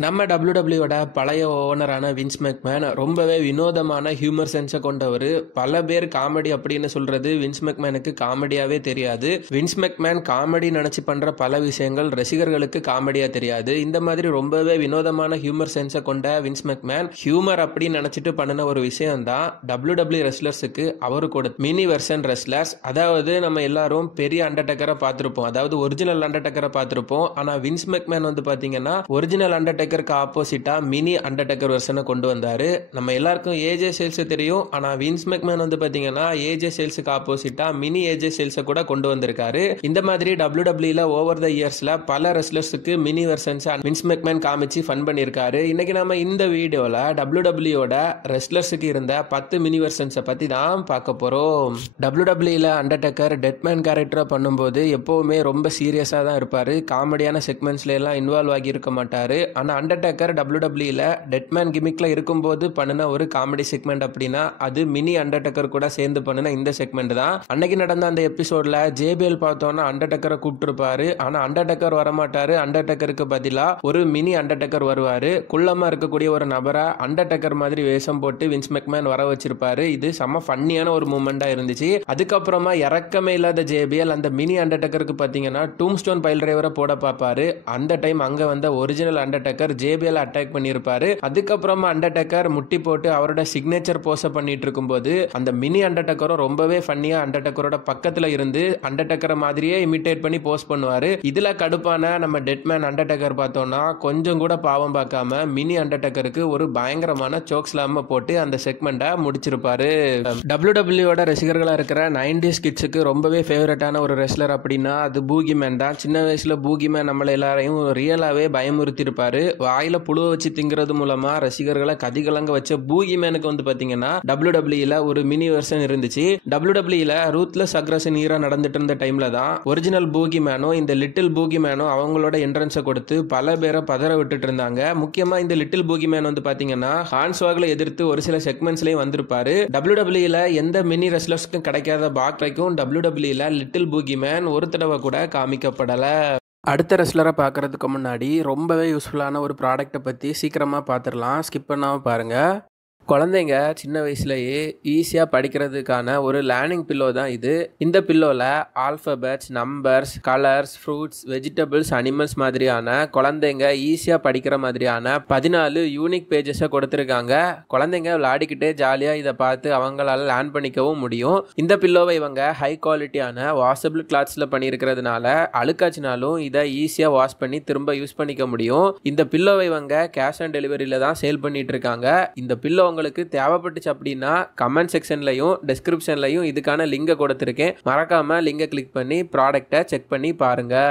நம்ம டபிள்யூடபிள்யூட பழைய ஓனரான wins McMahon ரொம்பவே வினோதமான ஹியூமர் சென்ஸை கொண்டவர். பல பேர் காமெடி அப்படின்னு சொல்றது வின்ஸ் மெக்மேனுக்கு காமெடியாவே தெரியாது. வின்ஸ் மெக்மேன் காமெடி நினைச்சு பண்ற பல விஷயங்கள் ரசிகர்களுக்கு காமெடியா தெரியாது. இந்த மாதிரி ரொம்பவே வினோதமான ஹியூமர் சென்ஸை கொண்ட வின்ஸ் மெக்மேன் ஹியூமர் அப்படின்னு நினைச்சிட்டு பண்ணின ஒரு விஷயம் தான் டபிள்யூடபிள்யூ ரெஸ்லர்ஸுக்கு அவரு கூட மினி வெர்ஷன் ரெஸ்லர்ஸ். அதாவது நம்ம எல்லாரும் பெரிய அண்டர்டேக்கரை பார்த்திருப்போம், அதாவது ஒரிஜினல் அண்டர்டேக்கரை பார்த்திருப்போம். ஆனா வின்ஸ் மெக்மேன் வந்து பாத்தீங்கன்னா ஒரிஜினல் அண்டர்டேக்கருக்கு ஆப்போசிட்டா மினி அண்டர்டேக்கர் வெர்ஷனை கொண்டு வந்தாரு. நம்ம எல்லாருக்கும் ஏஜே சேல்ஸ் தெரியும். ஆனா வின்ஸ் மெக்மேன் வந்து பாத்தீங்கன்னா ஏஜே சேல்ஸுக்கு ஆப்போசிட்டா மினி ஏஜே சேல்ஸை கூட கொண்டு வந்திருக்காரு. இந்த மாதிரி டபிள்யூடபிள்யூல ஓவர் த இயர்ஸ்ல பல ரெஸ்லர்ஸுக்கு மினி வெர்ஷன்ஸ் வின்ஸ் மெக்மேன் காமிச்சு ஃபன் பண்ணியிருக்காரு. இன்னைக்கு நம்ம இந்த வீடியோல டபிள்யூடபிள்யூட ரெஸ்லர்ஸுக்கு இருந்த 10 மினி வெர்ஷன்ஸை பத்தி தான் பார்க்க போறோம். டபிள்யூடபிள்யூல அண்டர்டேக்கர் டெட்மேன் கேரக்டரை பண்ணும்போது எப்பவுமே ரொம்ப சீரியஸா தான் இருப்பாரு. காமெடியான செக்மெண்ட்ஸ்ல எல்லாம் இன்வால்வ் ஆகி இருக்க மாட்டாரு. ஆனா அண்டர்டேக்கர் டபிள்யூடபிள்யூல டெட்மேன் கிமிக்ல இருக்கும்போது பண்ணின ஒரு காமெடி செக்மெண்ட் அப்படின்னா அது மினி அண்டர்டேக்கர் கூட சேர்ந்து பண்ணின இந்த செக்மெண்ட் தான். அன்னைக்கு நடந்த அந்த எபிசோட்ல ஜேபிஎல் பார்த்தோன்னா அண்டர்டேக்கரை கூப்பிட்டுருப்பாரு. ஆனா அண்டர்டேக்கர் வரமாட்டாரு. அண்டர்டேக்கருக்கு பதிலா ஒரு மினி அண்டர்டேக்கர் வருவாரு. குள்ளமா இருக்கக்கூடிய ஒரு நபரை அண்டர்டேக்கர் மாதிரி வேஷம் போட்டு வின்ஸ் மெக்மேன் வர வச்சிருப்பாரு. இது செம்ம ஃபன்னியான ஒரு மூமெண்டா இருந்துச்சு. அதுக்கப்புறமா இறக்கமே இல்லாத ஜேபிஎல் அந்த மினி அண்டர்டேக்கருக்கு பாத்தீங்கன்னா டூம்ஸ்டோன் பைல் டிரைவரை போட பார்ப்பாரு. அந்த டைம் அங்க வந்த ஒரிஜினல் அண்டர்டேக்கர் ஜேபிஎல் அட்டாக் பண்ணியிருப்பாரு. அதுக்கப்புறமா அண்டர்டேக்கர் முட்டி போட்டு அவரோட சிக்னேச்சர் போஸ பண்ணிட்டு இருக்கும்போது அந்த மினி அண்டர்டேக்கரும் ரொம்பவே ஃபன்னியா அண்டர்டேக்கரோட பக்கத்துல இருந்து அண்டர்டேக்கரை மாதிரியே இமிட்டேட் பண்ணி போஸ்ட் பண்ணுவாரு. இதுல கடுப்பான நம்ம டெட்மேன் அண்டர்டேக்கர் பார்த்தோம்னா கொஞ்சம் கூட பாவம் பார்க்காம மினி அண்டர்டேக்கருக்கு ஒரு பயங்கரமான சோக் ஸ்லாம போட்டு அந்த செக்மெண்ட்டை முடிச்சிருப்பாரு. டபிள்யூடபிள்யூட ரசிகர்களா இருக்கிற 90s கிட்ஸுக்கு ரொம்பவே ஃபேவரட்டான ஒரு ரெஸ்லர் அப்படின்னா அது பூகிமேன் தான். சின்ன வயசுல பூகிமேன் நம்மள எல்லாரையும் ரியலாவே பயமுறுத்தி இருப்பாரு. வாயில புழுவ வச்சு திங்கிறது மூலமா ரசிகர்களை கதிகலங்க வச்ச பூகிமேனுக்கு வந்து பாத்தீங்கன்னா டபிள்யூடபிள்யூல ஒரு மினி வெர்ஷன் இருந்துச்சு. டபிள்யூடபிள்யூல ரூத்லெஸ் அக்ரஷன் ஈரா நடந்துட்டு இருந்த டைம்ல தான் ஒரிஜினல் பூகிமேனும் இந்த லிட்டில் பூகிமேனும் அவங்களோட என்ட்ரன்ஸை கொடுத்து பல பேரை பதற விட்டுட்டு இருந்தாங்க. முக்கியமா இந்த லிட்டில் பூகிமேன் வந்து பாத்தீங்கன்னா ஹான்ஸ்வாக்ல எதிர்த்து ஒரு சில செக்மெண்ட்ஸ்லயும் வந்திருப்பாரு. டபிள்யூடபிள்யூல எந்த மினி ரெஸ்லர்ஸ்க்கும் கிடைக்காத பாக்டைக்கும் டபிள்யூடபிள்யூல லிட்டில் பூகிமேன் ஒரு தடவை கூட காமிக்கப்படல. அடுத்த ரெஸ்லரை பார்க்கறதுக்கு முன்னாடி ரொம்பவே யூஸ்ஃபுல்லான ஒரு ப்ராடக்ட்டை பற்றி சீக்கிரமாக பார்த்துடலாம். ஸ்கிப் பண்ணாமல் பாருங்கள். குழந்தைங்க சின்ன வயசுலேயே ஈஸியாக படிக்கிறதுக்கான ஒரு லேர்னிங் பில்லோ தான் இது. இந்த பில்லோவில் alphabets, numbers, colours, fruits, vegetables, animals மாதிரியான குழந்தைங்க ஈஸியாக படிக்கிற மாதிரியான 14 யூனிக் பேஜஸை கொடுத்துருக்காங்க. குழந்தைங்க விளையாடிக்கிட்டே ஜாலியாக இதை பார்த்து அவங்களால லேர்ன் பண்ணிக்கவும் முடியும். இந்த பில்லோவை இவங்க ஹை குவாலிட்டியான வாஷபிள் கிளாத்ஸில் பண்ணியிருக்கிறதுனால அழுக்காச்சினாலும் இதை ஈஸியாக வாஷ் பண்ணி திரும்ப யூஸ் பண்ணிக்க முடியும். இந்த பில்லோவை இவங்க கேஷ் ஆன் டெலிவரியில் தான் சேல் பண்ணிட்டு இருக்காங்க. இந்த பில்லோ உங்களுக்கு தேவைப்பட்டுச்சு அப்படின்னா கமெண்ட் செக்ஷன்லையும் டிஸ்கிரிப்ஷன்லையும் இதுக்கான லிங்கை கொடுத்துருக்கேன். மறக்காம லிங்கை கிளிக் பண்ணி ப்ராடக்டை செக் பண்ணி பாருங்க.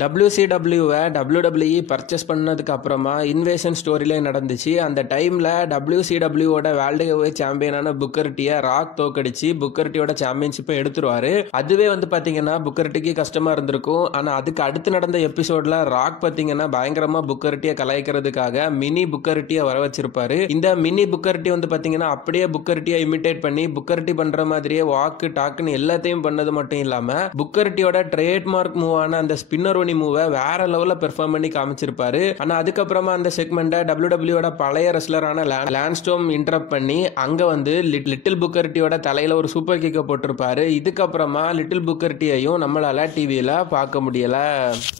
WCWவை WWE பர்ச்சேஸ் பண்ணதுக்கு அப்புறமா இன்வேஷன் ஸ்டோரியிலே நடந்துச்சு. அந்த டைம்ல WCWவோட வேர்ல்டு ஹெவிவெயிட் சாம்பியனான புக்கர் டியை ராக் தோக்கடிச்சு புக்கர் டியோட சாம்பியன்ஷிப்பை எடுத்துருவாரு. அதுவே வந்து பாத்தீங்கன்னா புக்கர் டிக்கு கஷ்டமா இருந்திருக்கும். ஆனா அதுக்கு அடுத்து நடந்த எபிசோட்ல ராக் பாத்தீங்கன்னா பயங்கரமா புக்கர் டியை கலாய்க்கிறதுக்காக மினி புக்கர் டியை வர வச்சிருப்பாரு. இந்த மினி புக்கர் டி வந்து பாத்தீங்கன்னா அப்படியே புக்கர் டியை இமிட்டேட் பண்ணி புக்கர் டி பண்ற மாதிரியே வாக்கு டாக்குன்னு எல்லாத்தையும் பண்ணது மட்டும் இல்லாம புக்கர் டியோட ட்ரேட்மார்க் மூவான அந்த ஸ்பின்னரோனி மூவை வேற லெவல்ல பெர்ஃபார்ம் பண்ணி காமிச்சிருப்பாரு. ஆனா அதுக்கப்புறமா அந்த செக்மெண்ட்டை டபிள்யூடபிள்யூட பழைய ரெஸ்லரான லான்ஸ்டோம் இன்டரப்ட் பண்ணி அங்க வந்து லிட்டில் புக்கர் டியோட தலையில ஒரு சூப்பர் கிக்கை போட்டிருப்பாரு. இதுக்கப்புறமா லிட்டில் புக்கர் டியையும் நம்மளால டிவியில பார்க்க முடியல.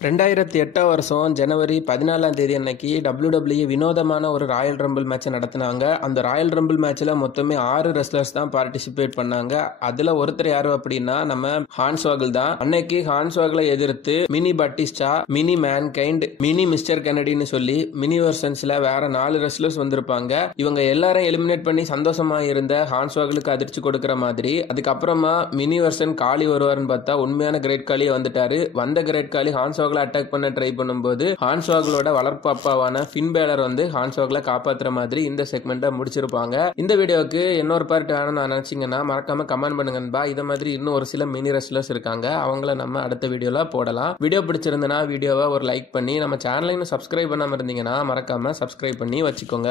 2008 வருஷம் ஜனவரி 14ஆம் தேதி அன்னைக்கு டபிள்யூடபிள்யூ வினோதமான ஒரு ராயல் ரம்பிள் மேட்சை நடத்தினாங்க. அந்த ராயல் ரம்பிள் மேட்ச்ல மொத்தமே 6 ரெஸ்லர்ஸ் தான் பார்ட்டிசிபேட் பண்ணாங்க. அதுல ஒருத்தர் யாரு அப்படின்னா நம்ம ஹான்ஸ்வாகல் தான். அன்னைக்கு ஹான்ஸ்வாகலை எதிர்த்து mini Batista, mini mankind, mini mister கெனடின்னு சொல்லி மினி வெர்ஷன்ஸ்ல வேற 4 ரெஸ்லர்ஸ் வந்திருப்பாங்க. இவங்க எல்லாரும் எலிமினேட் பண்ணி சந்தோஷமா இருந்த ஹான்ஸ்வாகலுக்கு அதிர்ச்சி கொடுக்கிற மாதிரி அதுக்கப்புறமா மினி வெர்ஷன் காளி வருவாருன்னு பார்த்தா உண்மையான கிரேட் காளியே வந்துட்டாரு. வந்த கிரேட் காளி ஹான்ஸ்வாகலை அட்டாக் பண்ண ட்ரை பண்ணும்போது ஹான்ஸ்வாகலோட வளர்ப்பு அப்பாவான ஃபின் பேலர் வந்து ஹான்ஸ்வாகலை காப்பாத்துற மாதிரி இந்த செக்மெண்ட்டை முடிச்சிருப்பாங்க. இந்த வீடியோக்கு இன்னொரு பார்ட் வேணும்னு நினைச்சீங்கன்னா மறக்காம கமெண்ட் பண்ணுங்கன்பா. இதை மாதிரி இன்னும் ஒரு சில மினி ரெஸ்லர்ஸ் இருக்காங்க, அவங்கள நம்ம அடுத்த வீடியோல போடலாம். வீடியோ பிடிச்சிருந்தனா வீடியோவை ஒரு லைக் பண்ணி நம்ம சேனலை இன்னும் சப்ஸ்கிரைப் பண்ணாம இருந்தீங்கன்னா மறக்காம சப்ஸ்கிரைப் பண்ணி வச்சுக்கோங்க.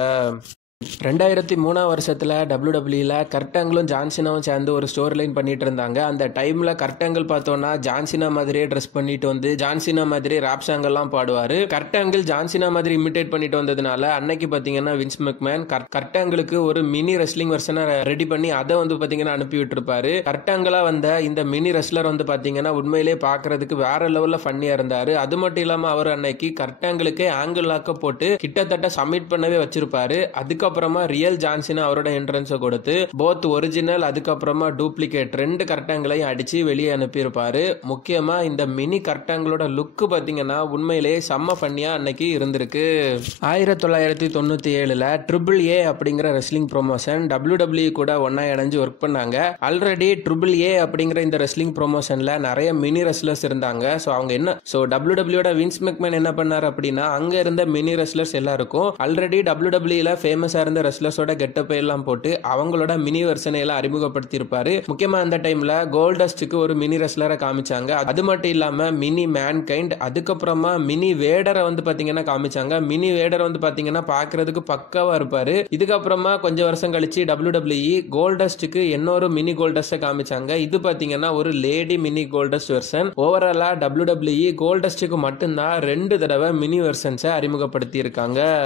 2003 வருஷத்துல WWE கர்டாங்களும் ஜான்சினாவும் சேர்ந்து ஒரு ஸ்டோரி லைன் பண்ணிட்டு இருந்தாங்க. அந்த டைம்ல கர்டாங்கிள் பார்த்தோம்னா ஜான்சினா மாதிரியே ட்ரெஸ் பண்ணிட்டு வந்து ஜான்சினா மாதிரி ராப் சாங் எல்லாம் பாடுவாரு. கர்டாங்கிள் ஜான்சினா மாதிரி இமிடேட் பண்ணிட்டு வந்ததுனால அன்னைக்கு பாத்தீங்கன்னா வின்ஸ் மெக்மேன் கர்டாங்கிளுக்கு ஒரு மினி ரெஸ்லிங் வெர்ஷனை ரெடி பண்ணி அதை வந்து பாத்தீங்கன்னா அனுப்பி விட்டுருப்பாரு. கர்டாங்கிளா வந்த இந்த மினி ரெஸ்லர் வந்து பாத்தீங்கன்னா உண்மையிலே பாக்குறதுக்கு வேற லெவல்ல ஃபன்னியா இருந்தாரு. அது மட்டும் இல்லாம அவர் அன்னைக்கு கர்டாங்கிளுக்கே ஆங்கிள் லாக்க போட்டு கிட்டத்தட்ட சப்மிட் பண்ணவே வச்சிருப்பாரு. அதுக்கப்புறமா ரியல் ஜான்சினா அவரோட என்ட்ரன்ஸை கொடுத்து போத் ஒரிஜினல் அதுக்கப்புறமா டூப்ளிகேட் 2 கர்டாங்களையும் அடிச்சு வெளியே அனுப்பியிருப்பாரு. முக்கியமா இந்த மினி கர்டாங்களோட லுக் பாத்தீங்கன்னா உண்மையிலேயே செம்ம ஃபன்னியா அன்னைக்கு இருந்திருக்கு. 1997ல ட்ரிபிள் ஏ அப்படிங்கிற ரெஸ்லிங் ப்ரொமோஷன் WWE கூட ஒன்னா இணைஞ்சு ஒர்க் பண்ணாங்க. ஆல்ரெடி ட்ரிபிள் ஏ அப்படிங்கிற இந்த ரெஸ்லிங் ப்ரொமோஷன்ல நிறைய மினி ரெஸ்லர்ஸ் இருந்தாங்க. அவங்க என்ன WWEயோட வின்ஸ் மெக்மேன் என்ன பண்ணாரு அப்படின்னா அங்க இருந்த மினி ரெஸ்லர்ஸ் எல்லாருக்கும் ஆல்ரெடி WWEல ஃபேமஸா இருந்த ரெஸ்லர்ஸோட கெட்டப் எல்லாம் போட்டு அவங்களோட மினி வெர்ஷனை எல்லாம் அறிமுகப்படுத்தி இருப்பாரு. முக்கியமா அந்த டைம்ல கோல்டஸ்டுக்கு ஒரு மினி ரெஸ்லரை காமிச்சாங்க. அது மட்டும் இல்லாம மினி மேன்கைண்ட் அதுக்கப்புறமா மினி வேடரை வந்து பாத்தீங்கன்னா காமிச்சாங்க. மினி வேடர் வந்து பாத்தீங்கன்னா பாக்குறதுக்கு பக்காவா இருப்பாரு. இதுக்கப்புறமா கொஞ்சம் வருஷம் கழிச்சு WWE கோல்டஸ்டுக்கு இன்னொரு மினி கோல்டஸ்ட காமிச்சாங்க. இது பாத்தீங்கன்னா ஒரு லேடி மினி கோல்டஸ்ட் வெர்ஷன். ஓவராலா WWE கோல்டஸ்டுக்கு மட்டும்தான் 2 தடவை மினி வெர்ஷன்ஸை அறிமுகப்படுத்தி இருக்காங்க.